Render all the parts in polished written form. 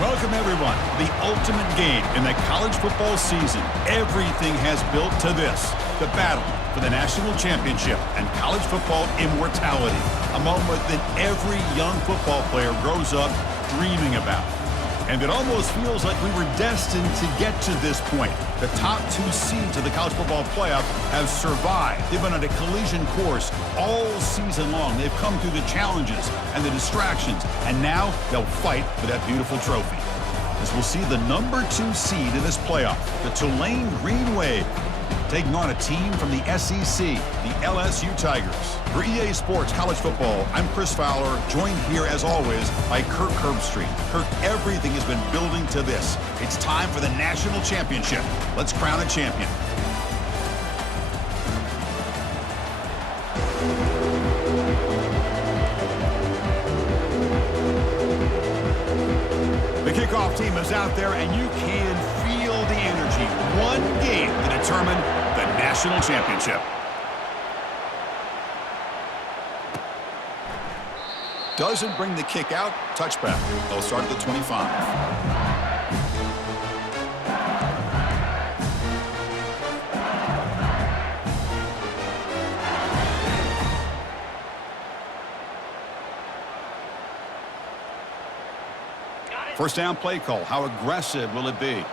Welcome, everyone, to the ultimate game in the college football season. Everything has built to this, the battle for the national championship and college football immortality, a moment that every young football player grows up dreaming about. And it almost feels like we were destined to get to this point. The top two seeds of the college football playoff have survived. They've been on a collision course all season long. They've come through the challenges and the distractions, and now they'll fight for that beautiful trophy. As we'll see the number 2 seed in this playoff, the Tulane Green Wave, taking on a team from the SEC, the LSU Tigers. For EA Sports College Football, I'm Chris Fowler, joined here as always by Kirk Herbstreit. Kirk, everything has been building to this. It's time for the national championship. Let's crown a champion. The kickoff team is out there, and you can feel the energy. One game to determine the national championship. Doesn't bring the kick out. Touchback. They'll start at the 25. First down play call. How aggressive will it be?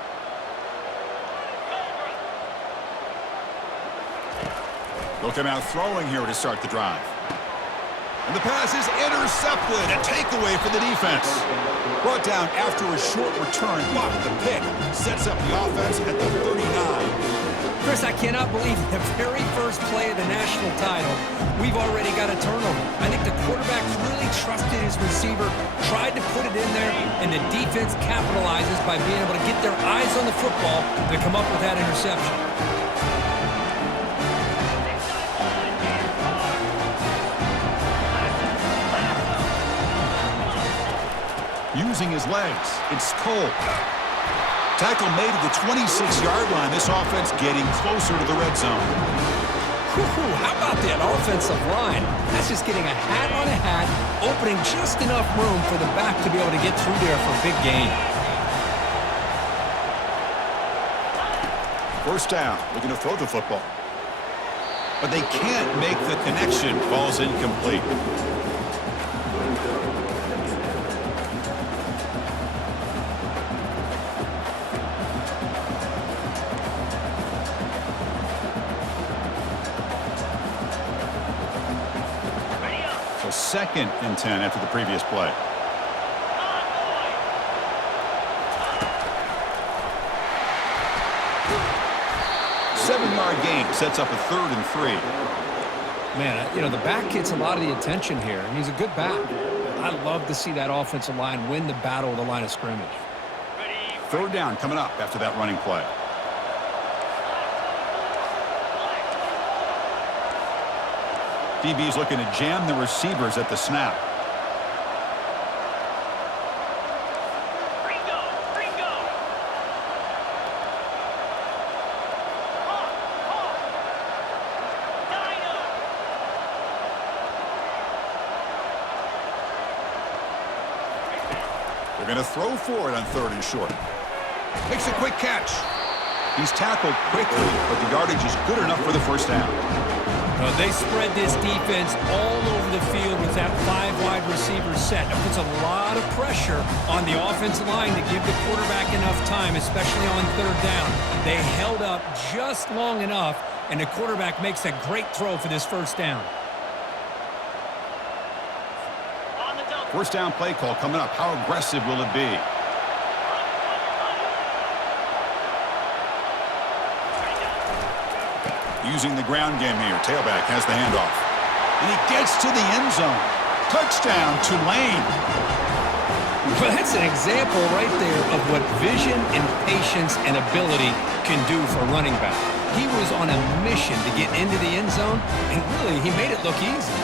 They'll come out throwing here to start the drive. And the pass is intercepted. A takeaway for the defense. Brought down after a short return, but the pick sets up the offense at the 39. Chris, I cannot believe the very first play of the national title, we've already got a turnover. I think the quarterback really trusted his receiver, tried to put it in there, and the defense capitalizes by being able to get their eyes on the football to come up with that interception. Using his legs, it's Cole. Tackle made at the 26-yard line. This offense getting closer to the red zone. How about that offensive line? That's just getting a hat on a hat, opening just enough room for the back to be able to get through there for a big gain. First down, looking to throw the football. But they can't make the connection. Ball's incomplete. Second and 10 after the previous play. Seven-yard gain sets up a 3rd and 3. Man, you know, the back gets a lot of the attention here, and he's a good back. I love to see that offensive line win the battle of the line of scrimmage. 3rd down coming up after that running play. DB's looking to jam the receivers at the snap. They're going to throw for it on 3rd and short. Makes a quick catch. He's tackled quickly, but the yardage is good enough for the first down. They spread this defense all over the field with that 5 wide receiver set. It puts a lot of pressure on the offensive line to give the quarterback enough time, especially on 3rd down. They held up just long enough, and the quarterback makes a great throw for this first down. First down play call coming up. How aggressive will it be? Using the ground game here. Tailback has the handoff. And he gets to the end zone. Touchdown, Tulane. Well, that's an example right there of what vision and patience and ability can do for a running back. He was on a mission to get into the end zone, and really, he made it look easy.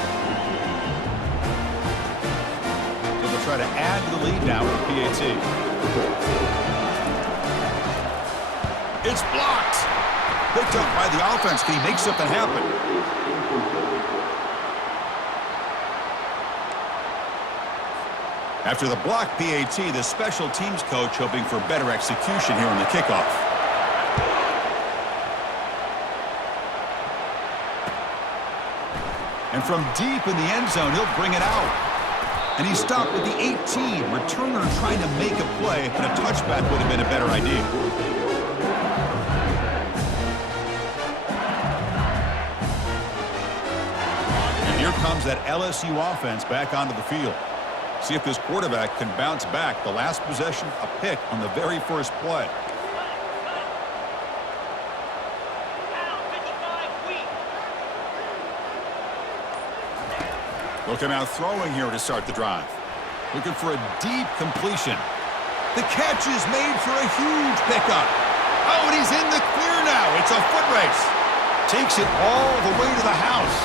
So they'll try to add to the lead now with PAT. It's blocked. Picked up by the offense. Can he make something happen? After the block PAT, the special teams coach hoping for better execution here on the kickoff. And from deep in the end zone, he'll bring it out. And he stopped with the 18. Returner trying to make a play, but a touchback would have been a better idea. And here comes that LSU offense back onto the field. See if this quarterback can bounce back. The last possession, a pick on the very first play. They'll come out throwing here to start the drive. Looking for a deep completion. The catch is made for a huge pickup. Oh, and he's in the clear now. It's a foot race. Takes it all the way to the house.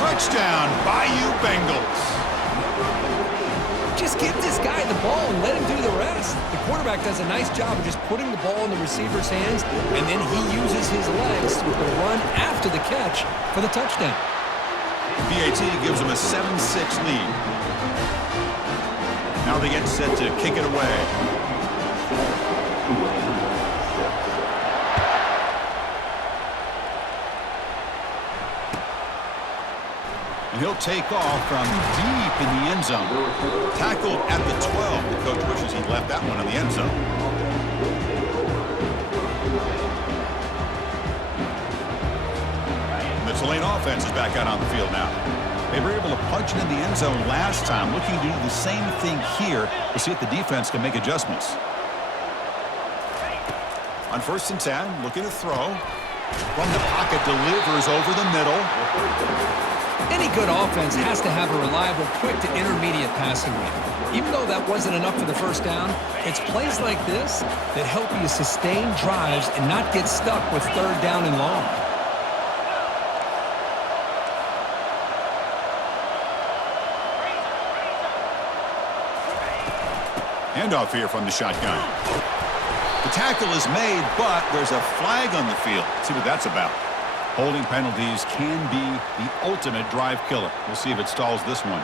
Touchdown, Bayou Bengals. Just give this guy the ball and let him do the rest. The quarterback does a nice job of just putting the ball in the receiver's hands, and then he uses his legs with the run after the catch for the touchdown. PAT gives them a 7-6 lead. Now they get set to kick it away. And he'll take off from deep in the end zone. Tackled at the 12. The coach wishes he left that one in the end zone. The Tulane offense is back out on the field now. They were able to punch it in the end zone last time, looking to do the same thing here to see if the defense can make adjustments. On 1st and 10, looking to throw. From the pocket, delivers over the middle. Any good offense has to have a reliable, quick to intermediate passing game. Even though that wasn't enough for the first down, it's plays like this that help you sustain drives and not get stuck with 3rd down and long. Handoff here from the shotgun. The tackle is made, but there's a flag on the field. Let's see what that's about. Holding penalties can be the ultimate drive killer. We'll see if it stalls this one.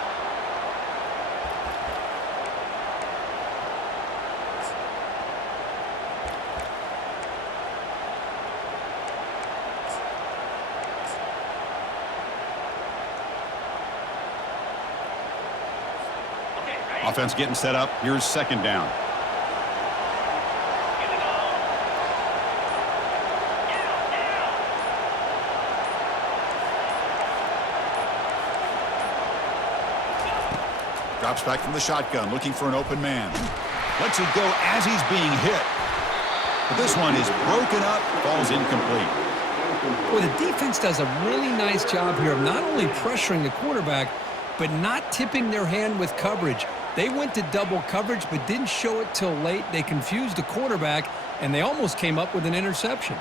Offense getting set up. Here's 2nd down. Drops back from the shotgun, looking for an open man. Lets it go as he's being hit. But this one is broken up, falls incomplete. Well, the defense does a really nice job here of not only pressuring the quarterback, but not tipping their hand with coverage. They went to double coverage, but didn't show it till late. They confused the quarterback, and they almost came up with an interception.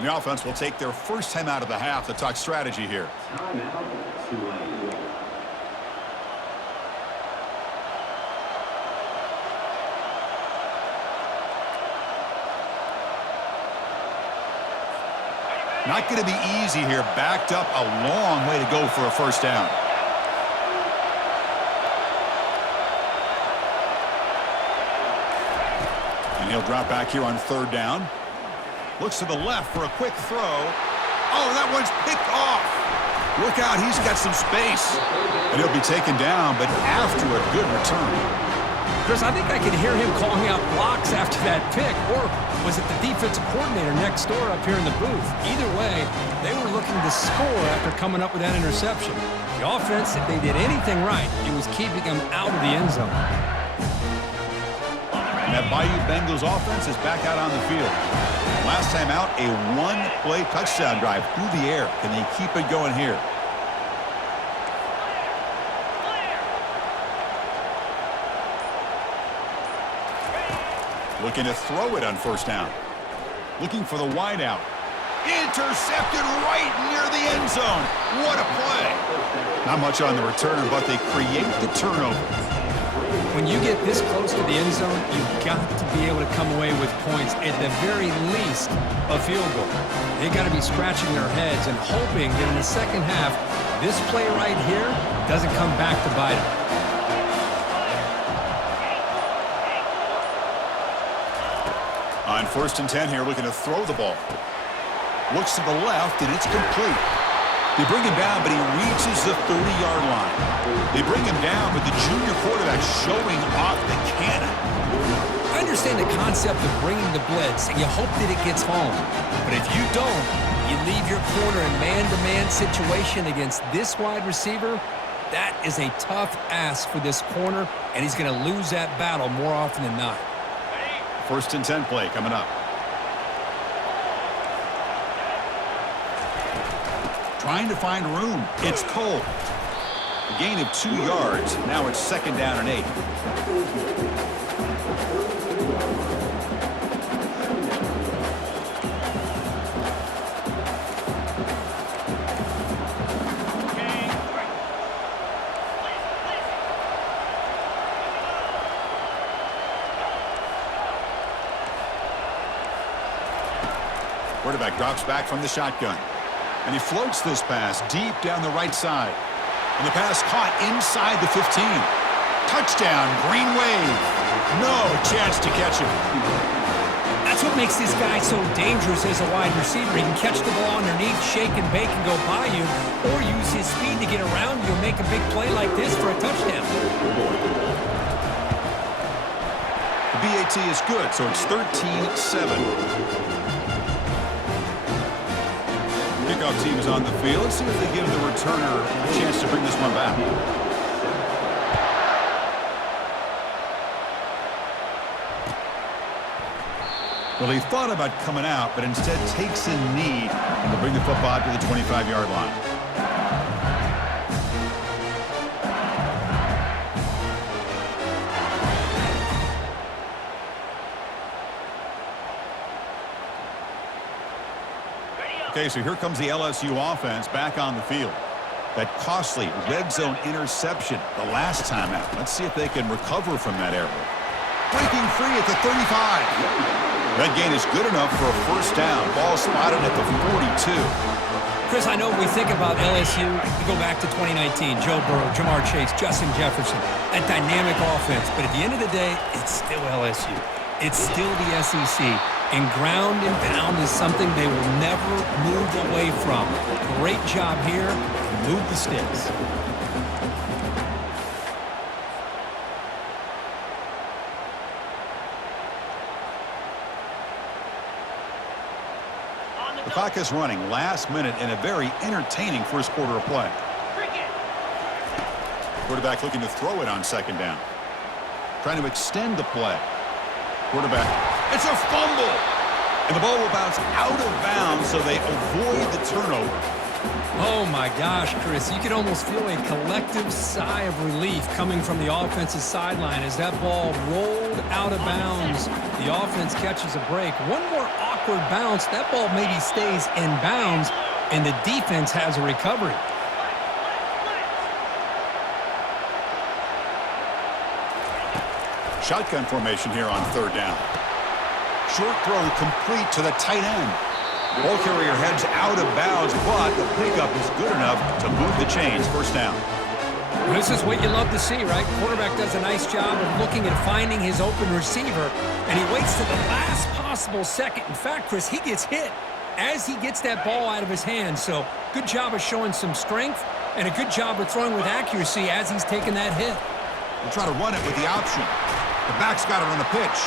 The offense will take their first time out of the half to talk strategy here. Not going to be easy here. Backed up a long way to go for a first down. And he'll drop back here on 3rd down. Looks to the left for a quick throw. Oh, that one's picked off. Look out, he's got some space. And he'll be taken down, but after a good return. Chris, I think I could hear him calling out blocks after that pick, or was it the defensive coordinator next door up here in the booth? Either way, they were looking to score after coming up with that interception. The offense, if they did anything right, it was keeping them out of the end zone. And that Bayou Bengals offense is back out on the field. Last time out, a 1-play touchdown drive through the air. Can they keep it going here? Looking to throw it on 1st down. Looking for the wide out. Intercepted right near the end zone. What a play. Not much on the return, but they create the turnover. When you get this close to the end zone, you've got to be able to come away with points, at the very least, a field goal. They got to be scratching their heads and hoping that in the second half, this play right here doesn't come back to bite them. On 1st and 10 here, looking to throw the ball. Looks to the left, and it's complete. They bring him down, but he reaches the 30-yard line. They bring him down, but the junior quarterback showing off the cannon. I understand the concept of bringing the blitz, and you hope that it gets home. But if you don't, you leave your corner in man-to-man situation against this wide receiver. That is a tough ask for this corner, and he's going to lose that battle more often than not. 1st and 10 play coming up. Trying to find room. It's Cole. A gain of 2 yards. Now it's 2nd down and 8. Quarterback drops back from the shotgun. And he floats this pass deep down the right side. And the pass caught inside the 15. Touchdown, Green Wave. No chance to catch him. That's what makes this guy so dangerous as a wide receiver. He can catch the ball underneath, shake and bake and go by you, or use his speed to get around you and make a big play like this for a touchdown. The BAT is good, so it's 13-7. Kickoff team is on the field. Let's see if they give the returner a chance to bring this one back. Well, he thought about coming out, but instead takes a knee and will bring the football to the 25-yard line. Okay, so here comes the LSU offense back on the field. That costly red zone interception the last time out. Let's see if they can recover from that error. Breaking free at the 35. That gain is good enough for a 1st down. Ball spotted at the 42. Chris, I know we think about LSU. You go back to 2019, Joe Burrow, Jamar Chase, Justin Jefferson, that dynamic offense. But at the end of the day, it's still LSU. It's still the SEC. And ground and pound is something they will never move away from. Great job here to move the sticks. The clock is running last minute in a very entertaining first quarter of play. Quarterback looking to throw it on 2nd down. Trying to extend the play. Quarterback. It's a fumble. And the ball will bounce out of bounds, so they avoid the turnover. Oh, my gosh, Chris. You can almost feel a collective sigh of relief coming from the offensive sideline as that ball rolled out of bounds. The offense catches a break. One more awkward bounce. That ball maybe stays in bounds, and the defense has a recovery. Shotgun formation here on 3rd down. Short throw complete to the tight end. Ball carrier heads out of bounds, but the pickup is good enough to move the chains. 1st down. This is what you love to see, right? Quarterback does a nice job of looking at finding his open receiver, and he waits to the last possible second. In fact, Chris, he gets hit as he gets that ball out of his hands. So good job of showing some strength and a good job of throwing with accuracy as he's taking that hit. We'll try to run it with the option. The back's got it on the pitch.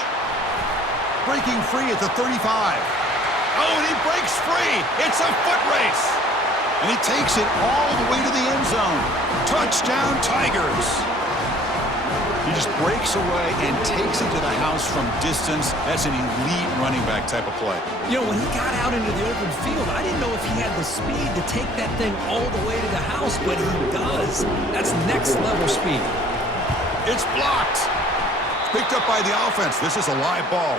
Breaking free at the 35. Oh, and he breaks free. It's a foot race. And he takes it all the way to the end zone. Touchdown, Tigers. He just breaks away and takes it to the house from distance. That's an elite running back type of play. You know, when he got out into the open field, I didn't know if he had the speed to take that thing all the way to the house, but he does. That's next level speed. It's blocked. Picked up by the offense. This is a live ball.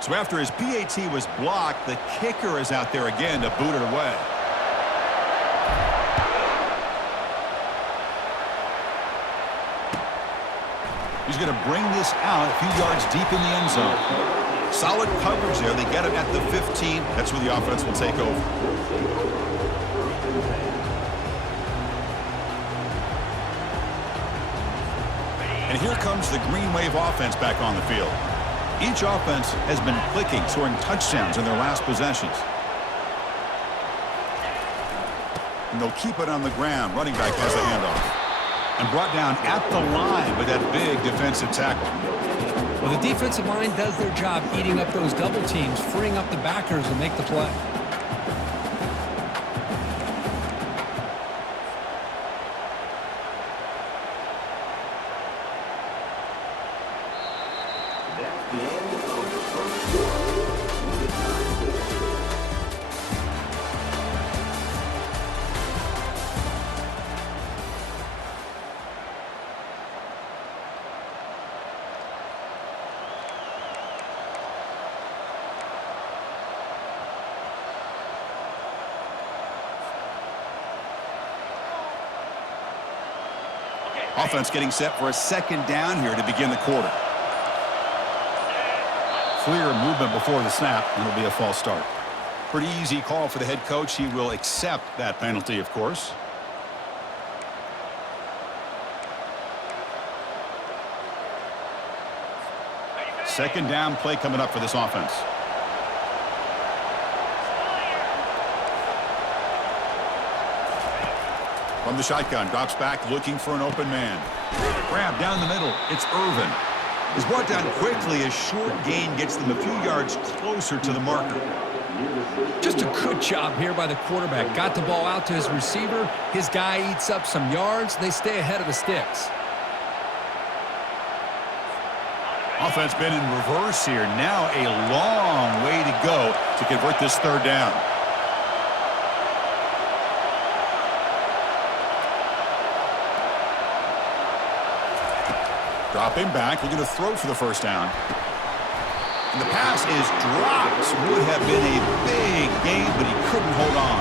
So after his PAT was blocked, the kicker is out there again to boot it away. He's going to bring this out a few yards deep in the end zone. Solid coverage there. They get him at the 15. That's where the offense will take over. And here comes the Green Wave offense back on the field. Each offense has been clicking, scoring touchdowns in their last possessions. And they'll keep it on the ground. Running back has the handoff. And brought down at the line with that big defensive tackle. Well, the defensive line does their job eating up those double teams, freeing up the backers to make the play. Offense getting set for a second down here to begin the quarter. Clear movement before the snap, and it'll be a false start. Pretty easy call for the head coach. He will accept that penalty, of course. Second down play coming up for this offense. From the shotgun, drops back looking for an open man. Grab down the middle. It's Irvin. He's brought down quickly. A short gain gets them a few yards closer to the marker. Just a good job here by the quarterback. Got the ball out to his receiver. His guy eats up some yards. They stay ahead of the sticks. Offense been in reverse here. Now a long way to go to convert this third down. Dropping back, looking to throw for the first down. And the pass is dropped. Would have been a big gain, but he couldn't hold on.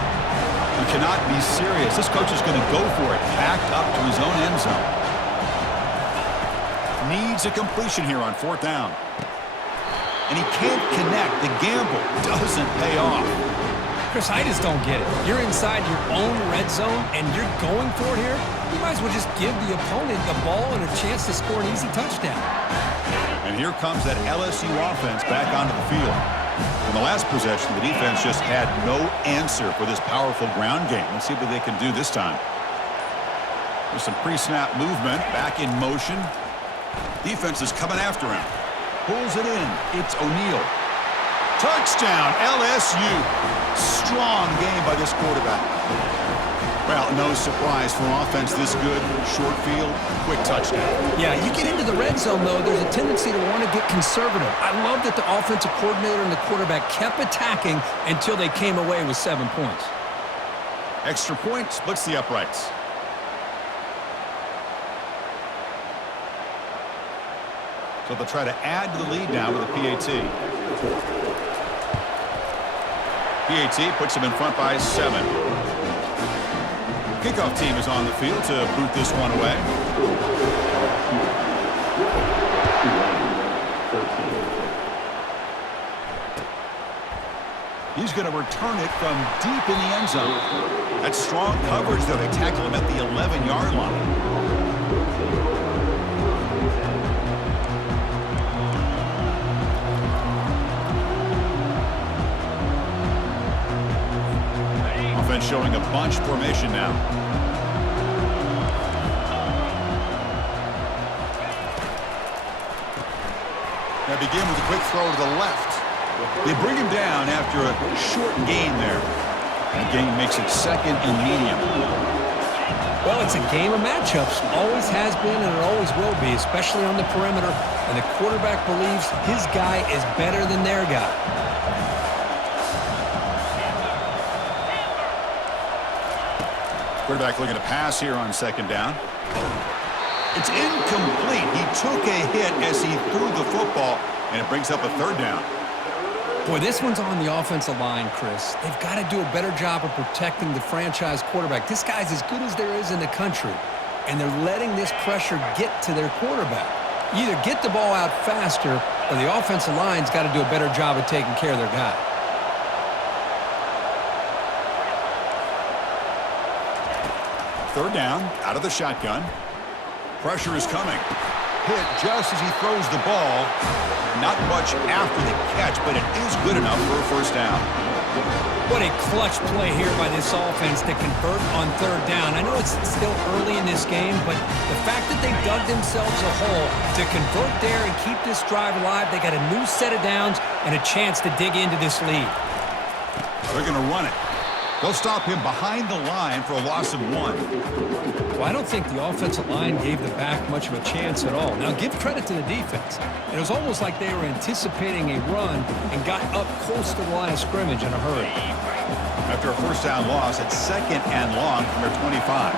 You cannot be serious. This coach is going to go for it. Backed up to his own end zone. Needs a completion here on fourth down. And he can't connect. The gamble doesn't pay off. Chris, I just don't get it. You're inside your own red zone, and you're going for it here? You might as well just give the opponent the ball and a chance to score an easy touchdown. And here comes that LSU offense back onto the field. In the last possession, the defense just had no answer for this powerful ground game. Let's see what they can do this time. There's some pre-snap movement, back in motion. Defense is coming after him. Pulls it in. It's O'Neal. Touchdown, LSU. Strong game by this quarterback. Well, no surprise for an offense this good. Short field, quick touchdown. Yeah, you get into the red zone, though, there's a tendency to want to get conservative. I love that the offensive coordinator and the quarterback kept attacking until they came away with 7 points. Extra point splits the uprights. So they'll try to add to the lead now with a PAT. PAT puts them in front by 7. Kickoff team is on the field to boot this one away. He's going to return it from deep in the end zone. That's strong coverage, though. They tackle him at the 11-yard line. Showing a bunch formation now. Now begin with a quick throw to the left. They bring him down after a short gain there. And the game makes it second and medium. Well, it's a game of matchups. Always has been and it always will be, especially on the perimeter. And the quarterback believes his guy is better than their guy. Quarterback looking to pass here on second down. It's incomplete. He took a hit as he threw the football, and it brings up a third down. Boy, this one's on the offensive line, Chris. They've got to do a better job of protecting the franchise quarterback. This guy's as good as there is in the country, and they're letting this pressure get to their quarterback. You either get the ball out faster, or the offensive line's got to do a better job of taking care of their guy. Third down, out of the shotgun. Pressure is coming. Hit just as he throws the ball. Not much after the catch, but it is good enough for a first down. What a clutch play here by this offense to convert on third down. I know it's still early in this game, but the fact that they dug themselves a hole to convert there and keep this drive alive, they got a new set of downs and a chance to dig into this lead. They're going to run it. They'll stop him behind the line for a loss of 1. Well, I don't think the offensive line gave the back much of a chance at all. Now, give credit to the defense. It was almost like they were anticipating a run and got up close to the line of scrimmage in a hurry. After a first down loss, it's 2nd and long from their 25.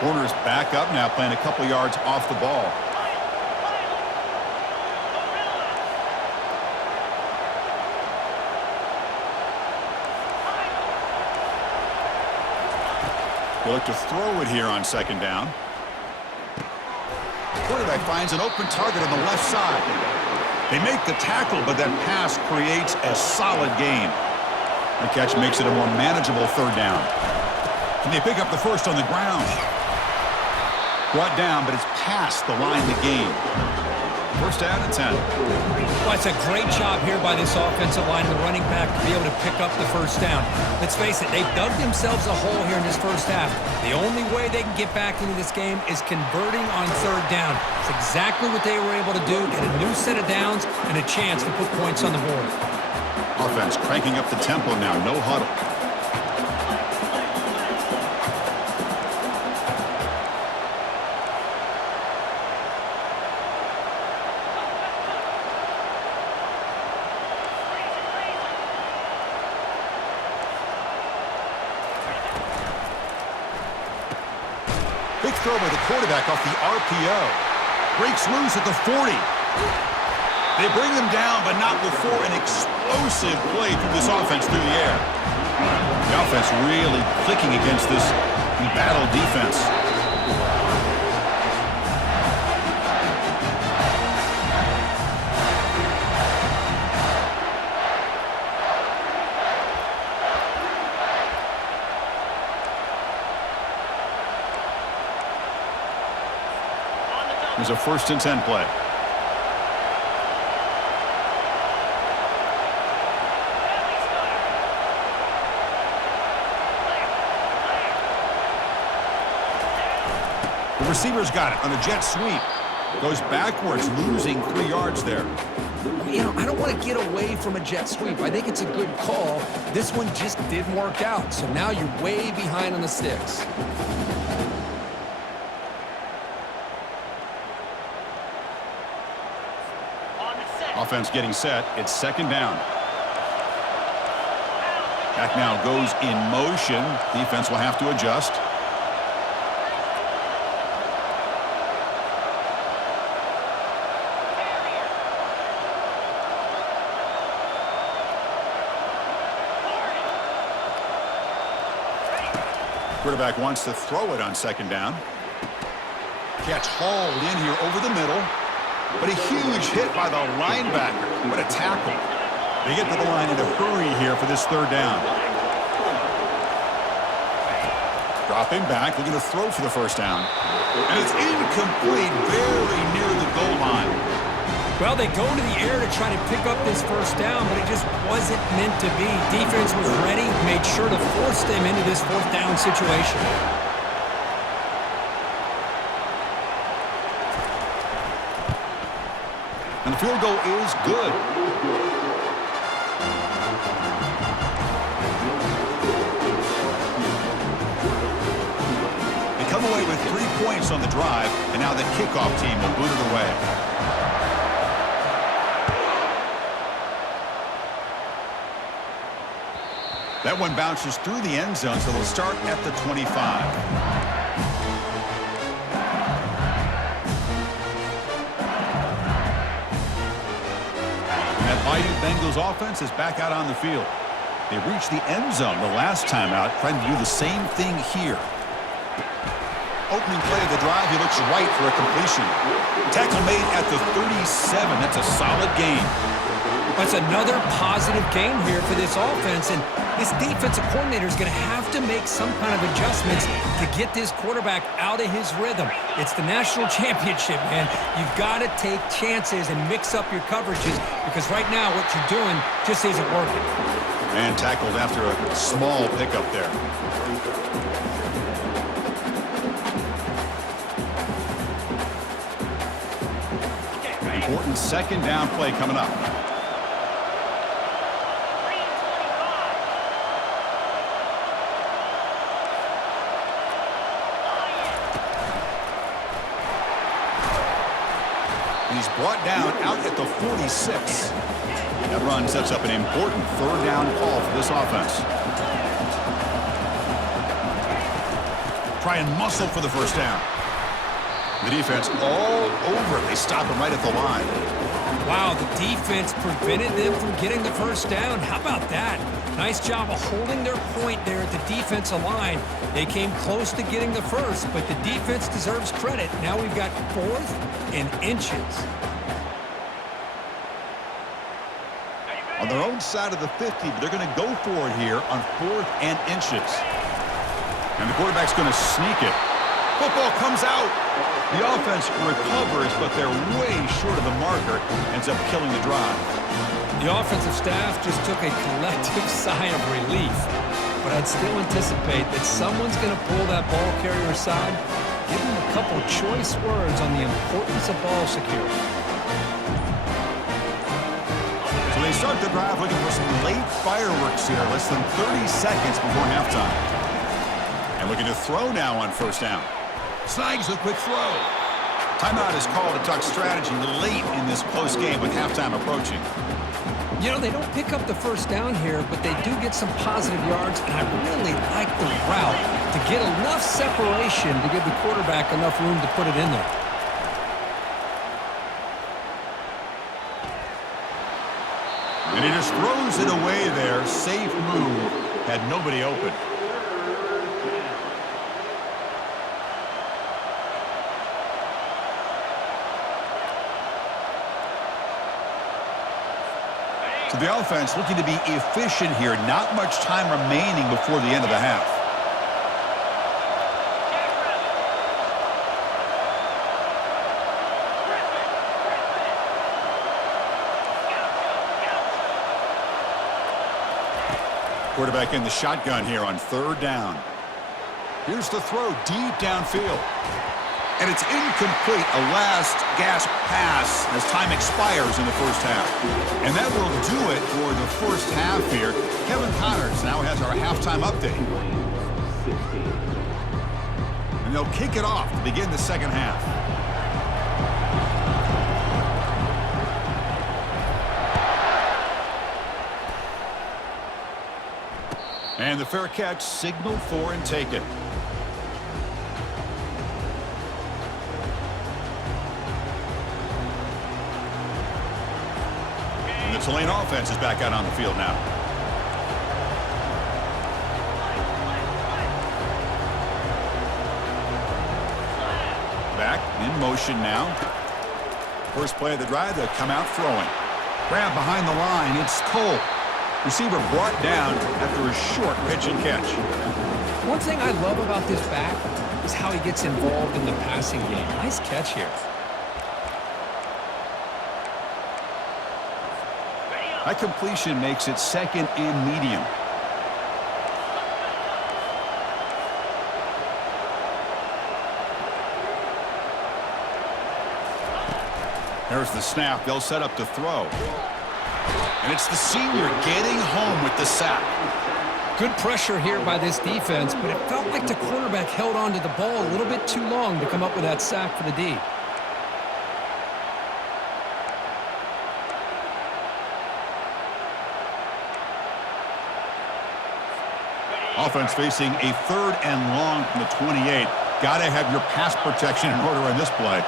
Corner's back up now, playing a couple yards off the ball. They look to throw it here on 2nd down. Quarterback finds an open target on the left side. They make the tackle, but that pass creates a solid gain. The catch makes it a more manageable third down. Can they pick up the first on the ground? Brought down, but it's past the line to gain. First down and 10. Well, it's a great job here by this offensive line and the running back to be able to pick up the first down. Let's face it, they've dug themselves a hole here in this first half. The only way they can get back into this game is converting on third down. It's exactly what they were able to do, get a new set of downs and a chance to put points on the board. Offense cranking up the tempo now, no huddle. Big throw by the quarterback off the RPO. Breaks loose at the 40. They bring them down, but not before an explosive play through this offense through the air. The offense really clicking against this embattled defense. There's a 1st and 10 play. The receiver's got it on a jet sweep. Goes backwards, losing 3 yards there. You know, I don't want to get away from a jet sweep. I think it's a good call. This one just didn't work out, so now you're way behind on the sticks. Offense getting set. It's 2nd down. Back now goes in motion. Defense will have to adjust. Quarterback wants to throw it on 2nd down. Catch hauled in here over the middle. But a huge hit by the linebacker. What a tackle. They get to the line in a hurry here for this 3rd down. Dropping back, looking to throw for the first down. And it's incomplete, very near the goal line. Well, they go to the air to try to pick up this first down, but it just wasn't meant to be. Defense was ready, made sure to force them into this 4th down situation. And the field goal is good. They come away with 3 points on the drive, and now the kickoff team will boot it away. That one bounces through the end zone, so they'll start at the 25. Eagles offense is back out on the field. They reached the end zone the last time out, trying to do the same thing here. Opening play of the drive, he looks right for a completion. Tackle made at the 37. That's a solid gain. That's another positive game here for this offense, and this defensive coordinator is going to have to make some kind of adjustments to get this quarterback out of his rhythm. It's the national championship, man. You've got to take chances and mix up your coverages because right now what you're doing just isn't working. And tackled after a small pickup there. Important second down play coming up. He's brought down out at the 46. That run sets up an important third down call for this offense. Try and muscle for the first down. The defense all over it. They stop him right at the line. Wow, the defense prevented them from getting the first down. How about that? Nice job of holding their point there at the defensive line. They came close to getting the first, but the defense deserves credit. Now we've got 4th and inches. On their own side of the 50, but they're going to go for it here on 4th and inches. And the quarterback's going to sneak it. Football comes out. The offense recovers, but they're way short of the marker. Ends up killing the drive. The offensive staff just took a collective sigh of relief. But I'd still anticipate that someone's going to pull that ball carrier aside, give him a couple choice words on the importance of ball security. So they start the drive looking for some late fireworks here, less than 30 seconds before halftime. And looking to throw now on first down. Snags a quick throw. Timeout is called to talk strategy late in this close game with halftime approaching. You know, they don't pick up the first down here, but they do get some positive yards, and I really like the route to get enough separation to give the quarterback enough room to put it in there. And he just throws it away there. Safe move. Had nobody open. So the offense looking to be efficient here. Not much time remaining before the end of the half. Quarterback in the shotgun here on third down. Here's the throw deep downfield. And it's incomplete, a last gasp pass as time expires in the first half. And that will do it for the first half here. Kevin Connors now has our halftime update. And they'll kick it off to begin the second half. And the fair catch signaled for and taken. The Tulane offense is back out on the field now. Back in motion now. First play of the drive, they'll come out throwing. Grab behind the line, it's Cole. Receiver brought down after a short pitch and catch. One thing I love about this back is how he gets involved in the passing game. Nice catch here. That completion makes it second and medium. There's the snap. They'll set up to throw. And it's the senior getting home with the sack. Good pressure here by this defense, but it felt like the quarterback held on to the ball a little bit too long to come up with that sack for the D. Offense facing a third and long from the 28. Got to have your pass protection in order on this play.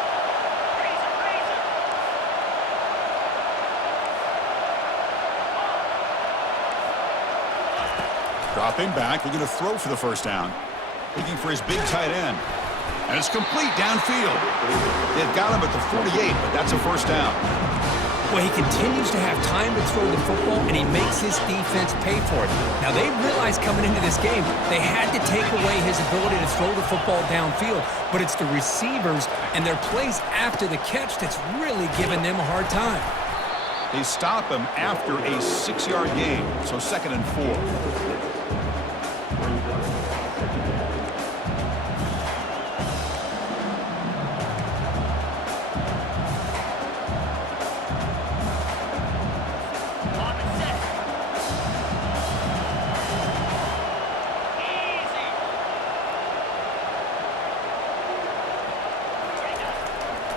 Dropping back, looking to throw for the first down. Looking for his big tight end. And it's complete downfield. They've got him at the 48, but that's a first down. Well, he continues to have time to throw the football, and he makes his defense pay for it. Now, they realized coming into this game they had to take away his ability to throw the football downfield, but it's the receivers and their plays after the catch that's really giving them a hard time. They stop him after a 6-yard gain, so 2nd and 4.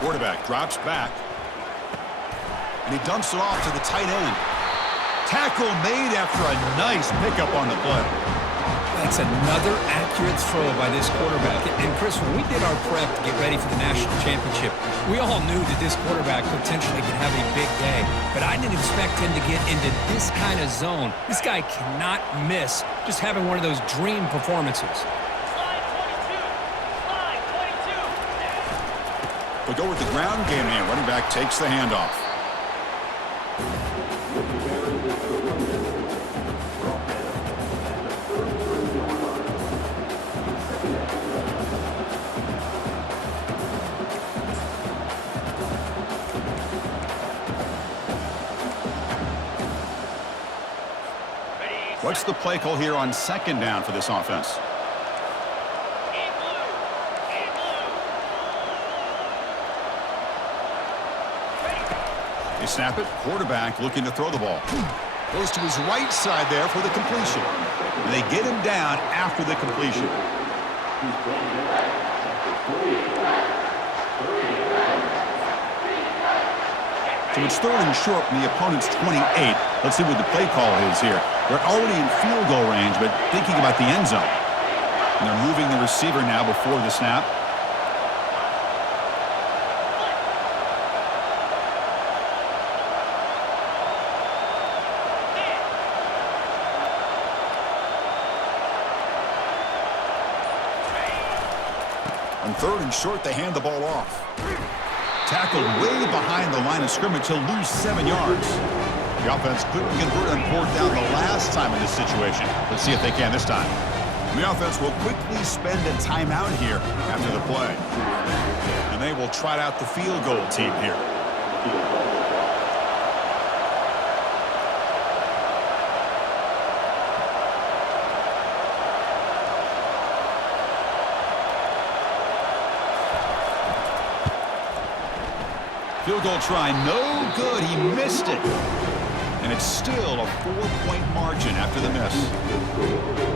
Quarterback drops back. And he dumps it off to the tight end. Tackle made after a nice pickup on the play. That's another accurate throw by this quarterback. And Chris, when we did our prep to get ready for the national championship, we all knew that this quarterback potentially could have a big day. But I didn't expect him to get into this kind of zone. This guy cannot miss just having one of those dream performances. We'll go with the ground game here. Running back takes the handoff. What's the play call here on 2nd down for this offense? They snap it. Quarterback looking to throw the ball. Goes to his right side there for the completion. And they get him down after the completion. So it's 3rd and short from the opponent's 28. Let's see what the play call is here. They're already in field goal range, but thinking about the end zone. And they're moving the receiver now before the snap. On 3rd and short, they hand the ball off. Tackled way behind the line of scrimmage. He'll lose 7 yards. The offense couldn't convert on 4th down the last time in this situation. Let's see if they can this time. And the offense will quickly spend a timeout here after the play. And they will trot out the field goal team here. Field goal try, no good. He missed it. And it's still a 4-point margin after the miss.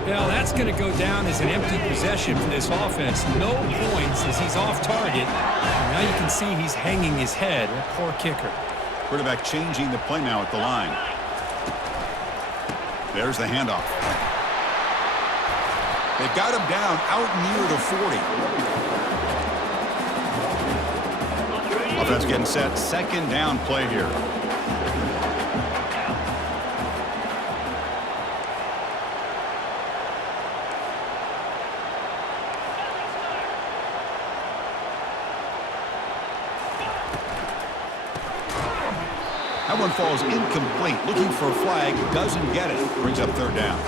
Well, that's going to go down as an empty possession for this offense. No points as he's off target. And now you can see he's hanging his head. A poor kicker. Quarterback changing the play now at the line. There's the handoff. They've got him down out near the 40. Offense getting set. 2nd down play here. That one falls incomplete. Looking for a flag. Doesn't get it. Brings up 3rd down.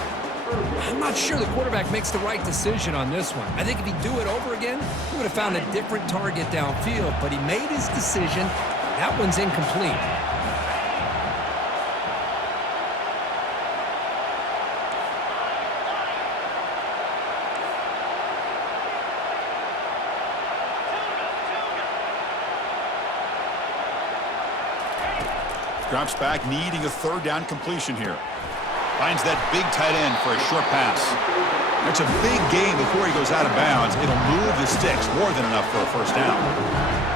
I'm not sure the quarterback makes the right decision on this one. I think if he'd do it over again, he would have found a different target downfield, but he made his decision. That one's incomplete. Drops back, needing a 3rd down completion here. Finds that big tight end for a short pass. That's a big gain before he goes out of bounds. It'll move the sticks more than enough for a first down.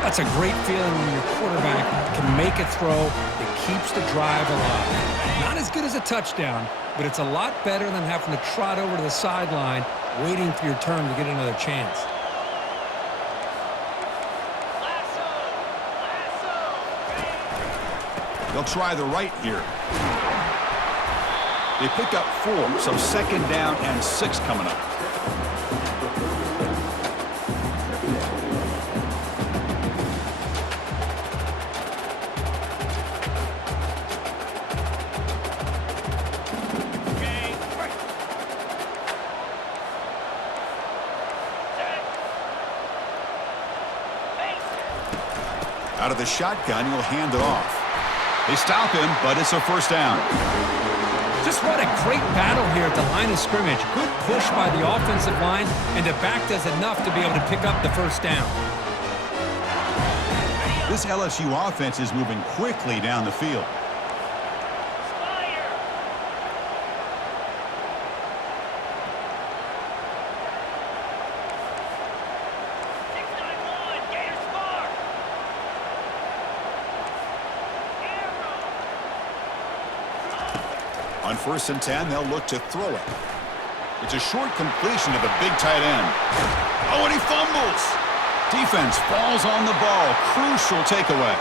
That's a great feeling when your quarterback can make a throw that keeps the drive alive. Not as good as a touchdown, but it's a lot better than having to trot over to the sideline waiting for your turn to get another chance. They'll try the right here. They pick up 4, so 2nd down and 6 coming up. Out of the shotgun, he'll hand it off. They stop him, but it's a 1st down. Just what a great battle here at the line of scrimmage. Good push by the offensive line, and the back does enough to be able to pick up the 1st down. This LSU offense is moving quickly down the field. On 1st and 10, they'll look to throw it. It's a short completion to the big tight end. Oh, and he fumbles. Defense falls on the ball. Crucial takeaway.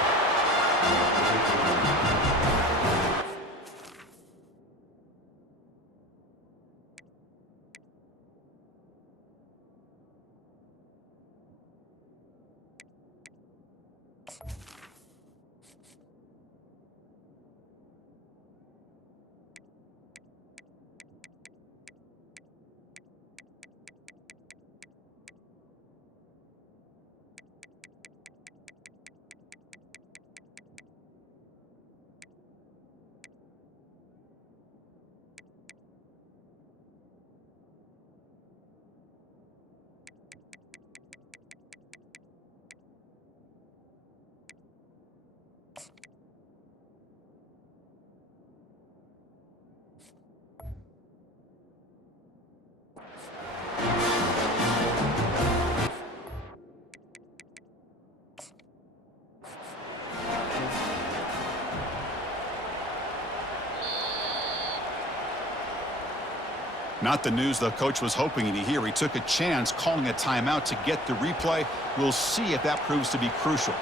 Not the news the coach was hoping to hear. He took a chance calling a timeout to get the replay. We'll see if that proves to be crucial.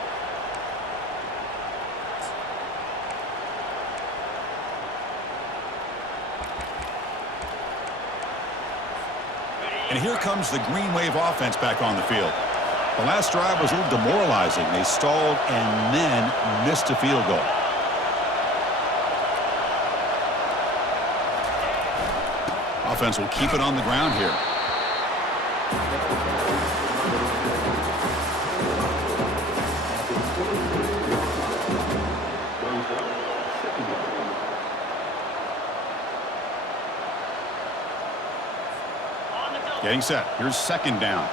And here comes the Green Wave offense back on the field. The last drive was a little demoralizing. They stalled and then missed a field goal. Offense will keep it on the ground here. Getting set. Here's 2nd down.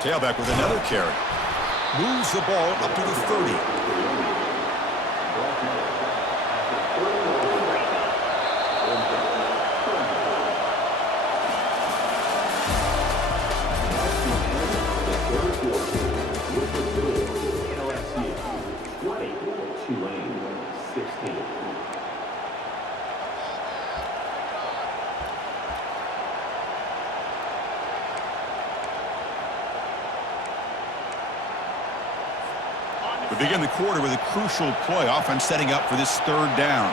Tailback with another carry. Moves the ball up to the 30. We begin the quarter with a crucial play. Offense setting up for this 3rd down.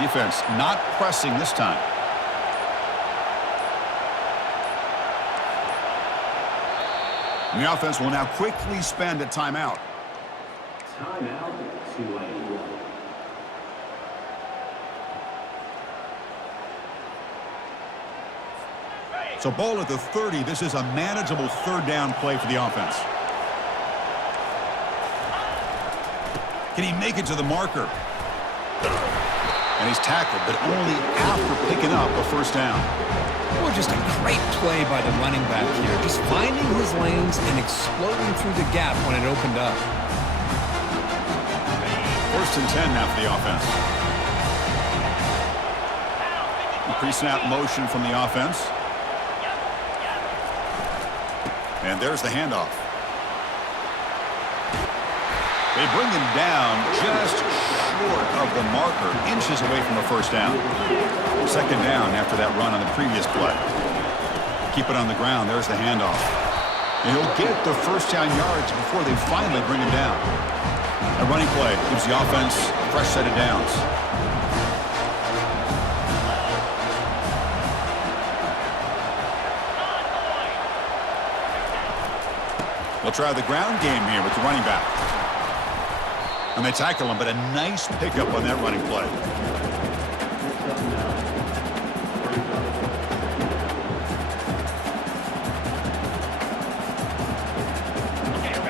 Defense not pressing this time. And the offense will now quickly spend a timeout. Timeout, Tulane. So ball at the 30. This is a manageable 3rd down play for the offense. Can he make it to the marker? And he's tackled, but only after picking up a 1st down. Well, just a great play by the running back here. Just finding his lanes and exploding through the gap when it opened up. 1st and 10 now for the offense. Pre-snap motion from the offense. And there's the handoff. They bring him down just short of the marker, inches away from a first down. Second down after that run on the previous play. Keep it on the ground. There's the handoff. And he'll get the first down yards before they finally bring him down. A running play gives the offense a fresh set of downs. They'll try the ground game here with the running back. And they tackle him, but a nice pickup on that running play.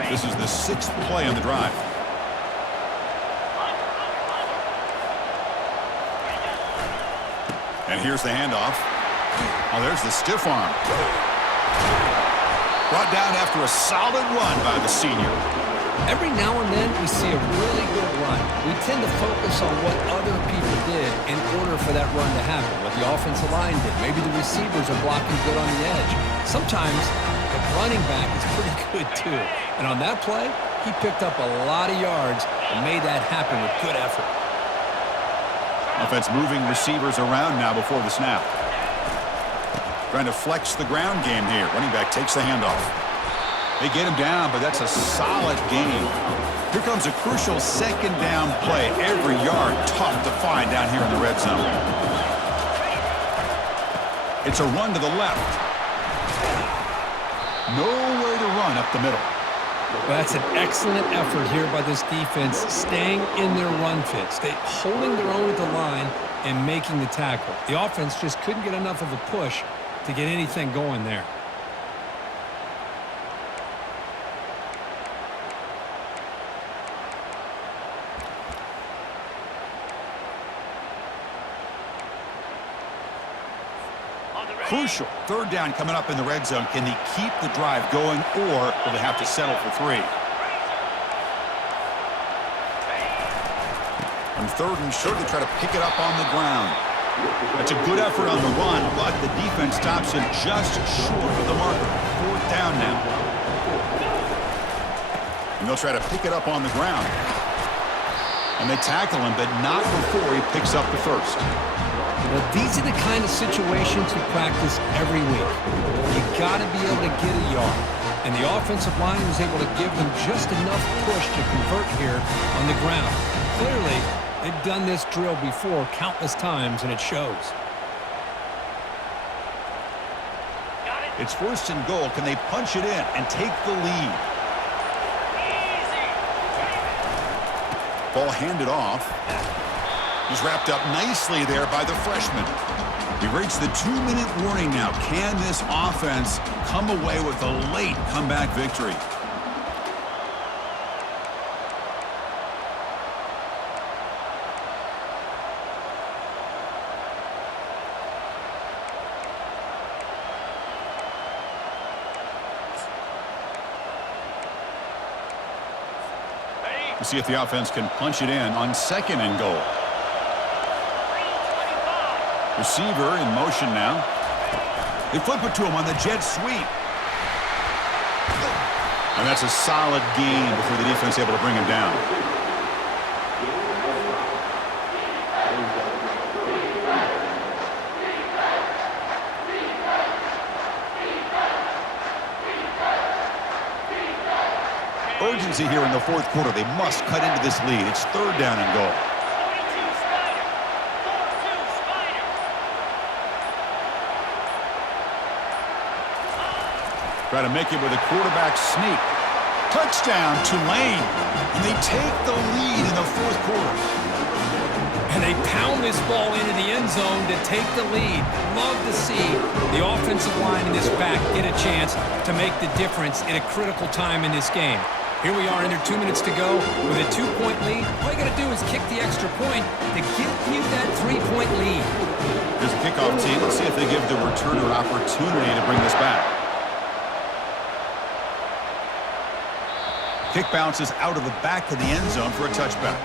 This is the 6th play on the drive. And here's the handoff. Oh, there's the stiff arm. Brought down after a solid run by the senior. Every now and then we see a really good run. We tend to focus on what other people did in order for that run to happen, what the offensive line did. Maybe the receivers are blocking good on the edge. Sometimes the running back is pretty good too. And on that play, he picked up a lot of yards and made that happen with good effort. Offense moving receivers around now before the snap. Trying to flex the ground game here. Running back takes the handoff. They get him down, but that's a solid gain. Here comes a crucial second down play. Every yard tough to find down here in the red zone. It's a run to the left. Nowhere to run up the middle. That's an excellent effort here by this defense, staying in their run fit, holding their own at the line and making the tackle. The offense just couldn't get enough of a push to get anything going there. Crucial. Third down coming up in the red zone. Can they keep the drive going, or will they have to settle for 3? On third and short, they try to pick it up on the ground. That's a good effort on the run, but the defense stops him just short of the marker. 4th down now. And they'll try to pick it up on the ground. And they tackle him, but not before he picks up the first. Well, these are the kind of situations you practice every week. You got to be able to get a yard. And the offensive line was able to give them just enough push to convert here on the ground. Clearly, they've done this drill before countless times, and it shows. It's 1st and goal. Can they punch it in and take the lead? Ball handed off. He's wrapped up nicely there by the freshman. We've reached the 2-minute warning now. Can this offense come away with a late comeback victory? We'll see if the offense can punch it in on 2nd and goal. Receiver in motion now. They flip it to him on the jet sweep. And that's a solid gain before the defense is able to bring him down. Urgency here in the 4th quarter. They must cut into this lead. It's 3rd down and goal. Try to make it with a quarterback sneak. Touchdown, Tulane. And they take the lead in the 4th quarter. And they pound this ball into the end zone to take the lead. Love to see the offensive line in this back get a chance to make the difference in a critical time in this game. Here we are under 2 minutes to go with a 2-point lead. All you got to do is kick the extra point to give you that 3-point lead. Here's the kickoff team. Let's see if they give the returner opportunity to bring this back. Kick bounces out of the back of the end zone for a touchback.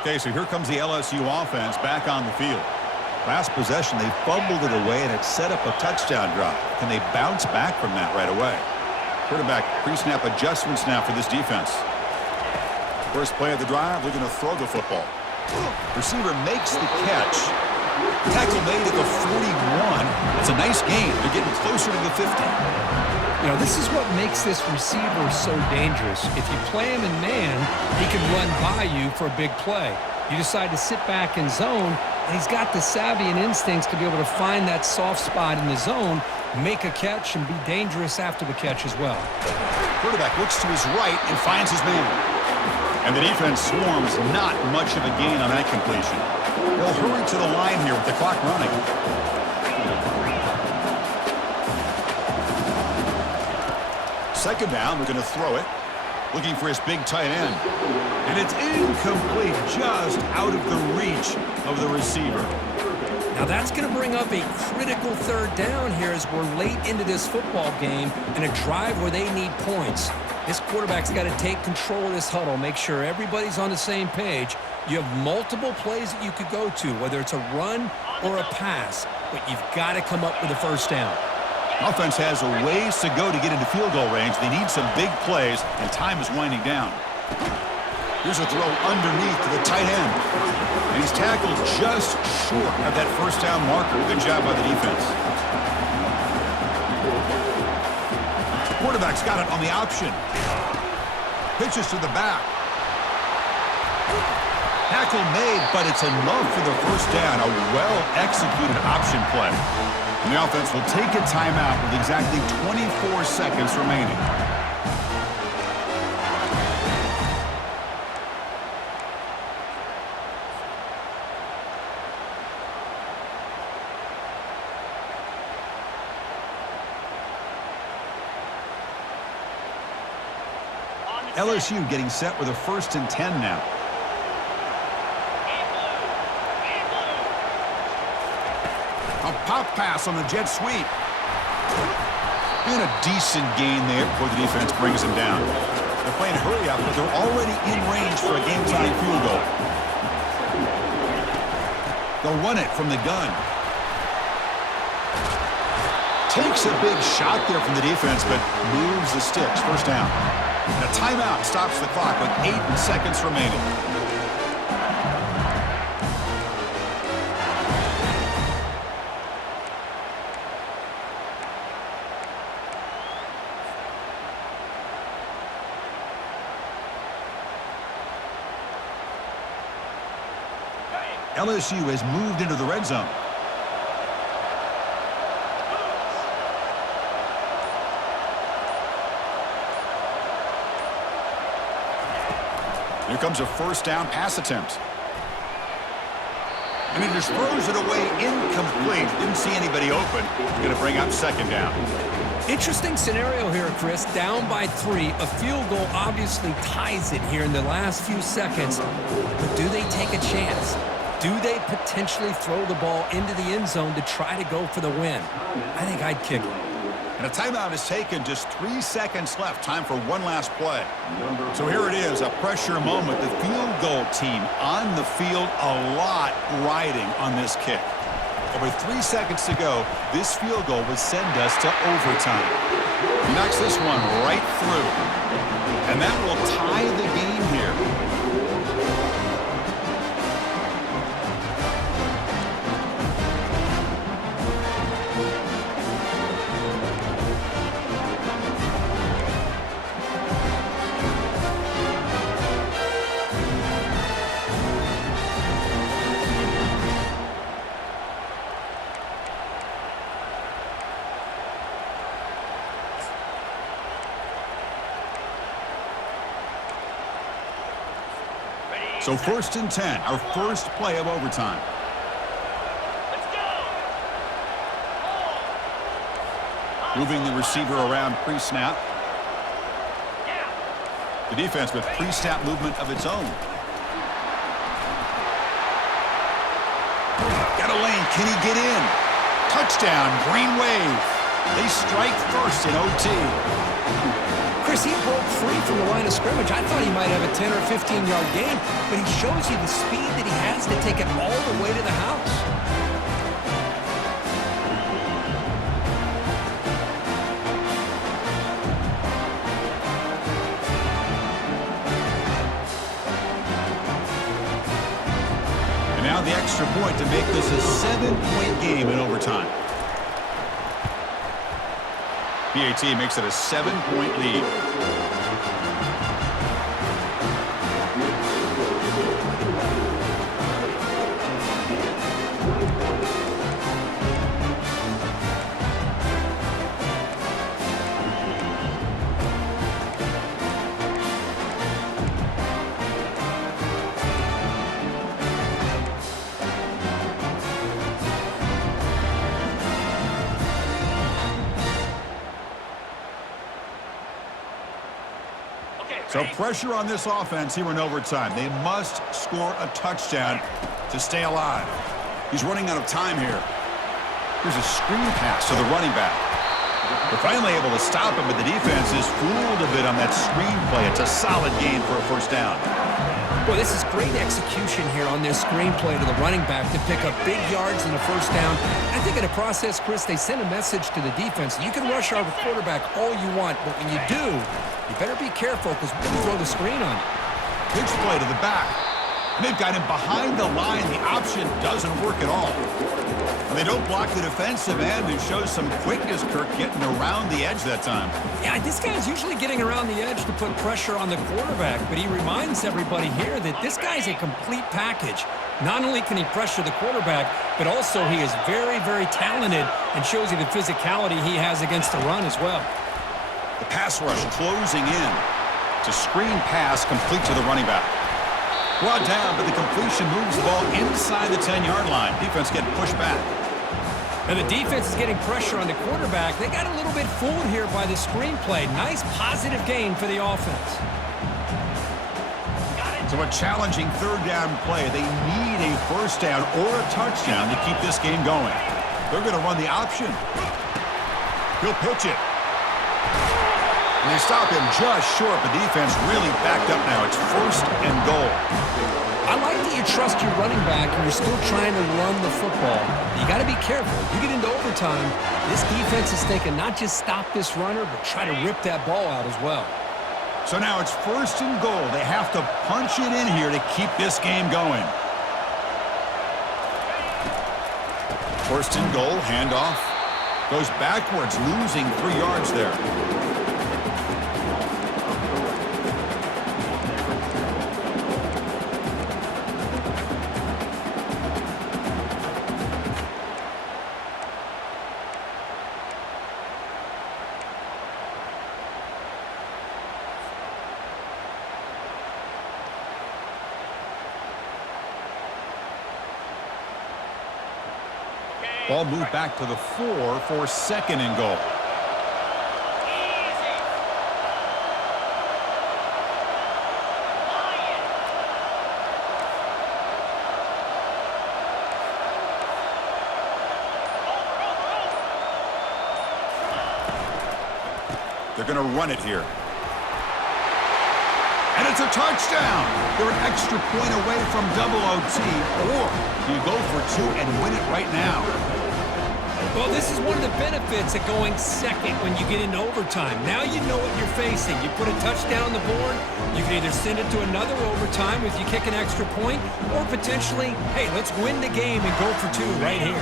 Okay, so here comes the LSU offense back on the field. Last possession, they fumbled it away, and it set up a touchdown drive. Can they bounce back from that right away? Quarterback pre-snap adjustments now for this defense. First play of the drive, they're going to throw the football. Receiver makes the catch. Tackle made at the 41. It's a nice gain. They're getting closer to the 50. You know, this is what makes this receiver so dangerous. If you play him in man, he can run by you for a big play. You decide to sit back in zone, and he's got the savvy and instincts to be able to find that soft spot in the zone, make a catch, and be dangerous after the catch as well. Quarterback looks to his right and finds his man. And the defense swarms, not much of a gain on that completion. They'll hurry to the line here with the clock running. Second down, we're going to throw it. Looking for his big tight end. And it's incomplete, just out of the reach of the receiver. Now that's going to bring up a critical third down here as we're late into this football game in a drive where they need points. This quarterback's got to take control of this huddle, make sure everybody's on the same page. You have multiple plays that you could go to, whether it's a run or a pass, but you've got to come up with a first down. Offense has a ways to go to get into field goal range. They need some big plays, and time is winding down. Here's a throw underneath to the tight end. And he's tackled just short of that first down marker. Good job by the defense. Quarterback's got it on the option. Pitches to the back. Tackle made, but it's enough for the first down. A well-executed option play. And the offense will take a timeout with exactly 24 seconds remaining. LSU getting set with a 1st and 10 now. A pop pass on the jet sweep. And a decent gain there before the defense brings him down. They're playing hurry up, but they're already in range for a game-tying field goal. They'll run it from the gun. Takes a big shot there from the defense, but moves the sticks. First down. And a timeout stops the clock with 8 seconds remaining. LSU has moved into the red zone. Here comes a first down pass attempt. And he just throws it away incomplete. Didn't see anybody open. He's going to bring up second down. Interesting scenario here, Chris. Down by 3. A field goal obviously ties it here in the last few seconds. But do they take a chance? Do they potentially throw the ball into the end zone to try to go for the win? I think I'd kick it. And a timeout is taken. Just 3 seconds left. Time for one last play. So here it is, a pressure moment. The field goal team on the field, a lot riding on this kick. And with 3 seconds to go, this field goal would send us to overtime. He knocks this one right through. And that will tie the game here. So 1st and 10, our first play of overtime. Moving the receiver around pre-snap. The defense with pre-snap movement of its own. Got a lane. Can he get in? Touchdown, Green Wave. They strike first in OT. Chris, he broke free from the line of scrimmage. I thought he might have a 10 or 15-yard gain, but he shows you the speed that he has to take it all the way to the house. the extra point to make this a 7-point game in overtime. PAT makes it a 7-point lead. So pressure on this offense here in overtime. They must score a touchdown to stay alive. He's running out of time here. Here's a screen pass to the running back. They're finally able to stop him, but the defense is fooled a bit on that screen play. It's a solid gain for a first down. Well, this is great execution here on this screenplay to the running back to pick up big yards in the first down. I think in the process, Chris, they send a message to the defense. You can rush our quarterback all you want, but when you do, you better be careful because we're going to throw the screen on you. Pitch play to the back. And they've got him behind the line. The option doesn't work at all. And they don't block the defensive end and shows some quickness, Kirk, getting around the edge that time. Yeah, this guy's usually getting around the edge to put pressure on the quarterback, but he reminds everybody here that this guy's a complete package. Not only can he pressure the quarterback, but also he is very, very talented and shows you the physicality he has against the run as well. The pass rush closing in. It's a screen pass complete to the running back. Brought down, but the completion moves the ball inside the 10-yard line. Defense getting pushed back. And the defense is getting pressure on the quarterback. They got a little bit fooled here by the screenplay. Nice positive gain for the offense. So a challenging third down play. They need a first down or a touchdown to keep this game going. They're going to run the option. He'll pitch it. And they stop him just short, but defense really backed up now. It's first and goal. I like that you trust your running back and you're still trying to run the football. You got to be careful. You get into overtime, this defense is thinking not just stop this runner, but try to rip that ball out as well. So now it's first and goal. They have to punch it in here to keep this game going. First and goal, handoff. Goes backwards, losing 3 yards there. Ball moved back to the 4 for second and goal. They're going to run it here. And it's a touchdown. They're an extra point away from double OT, or you go for 2 and win it right now. Well, this is one of the benefits of going second when you get into overtime. Now you know what you're facing. You put a touchdown on the board, you can either send it to another overtime if you kick an extra point, or potentially, hey, let's win the game and go for 2 right here.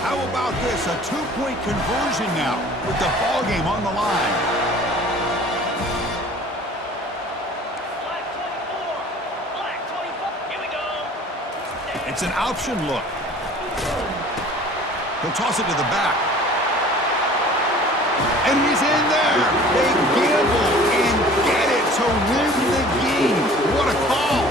How about this? A 2-point conversion now with the ball game on the line. It's an option look. He'll toss it to the back. And he's in there. They gamble and get it to win the game. What a call.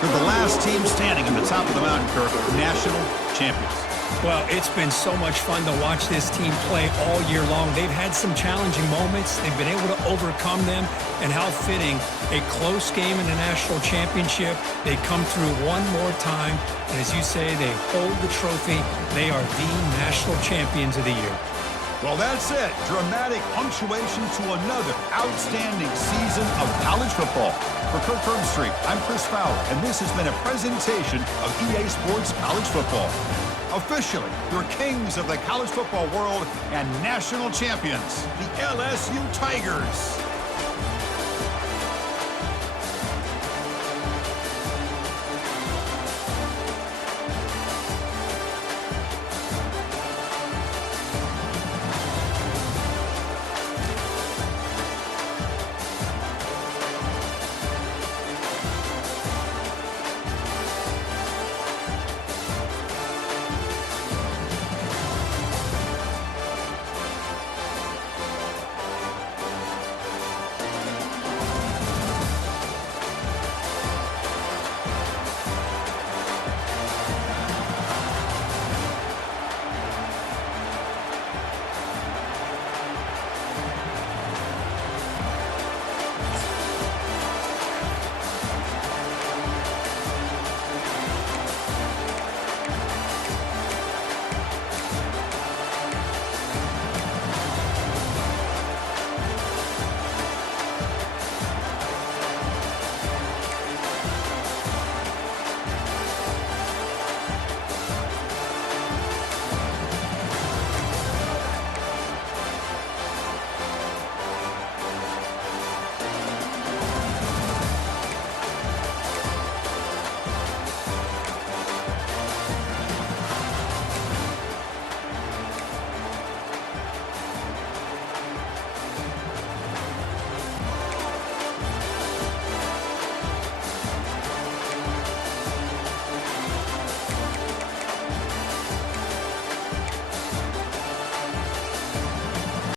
They're the last team standing at the top of the mountain, Kirk. National champions. Well, it's been so much fun to watch this team play all year long. They've had some challenging moments. They've been able to overcome them. And how fitting, a close game in the national championship. They come through one more time. And as you say, they hold the trophy. They are the national champions of the year. Well, that's it. Dramatic punctuation to another outstanding season of college football. For Kirk Herbstreit, I'm Chris Fowler, and this has been a presentation of EA Sports College Football. Officially, your kings of the college football world and national champions, the LSU Tigers.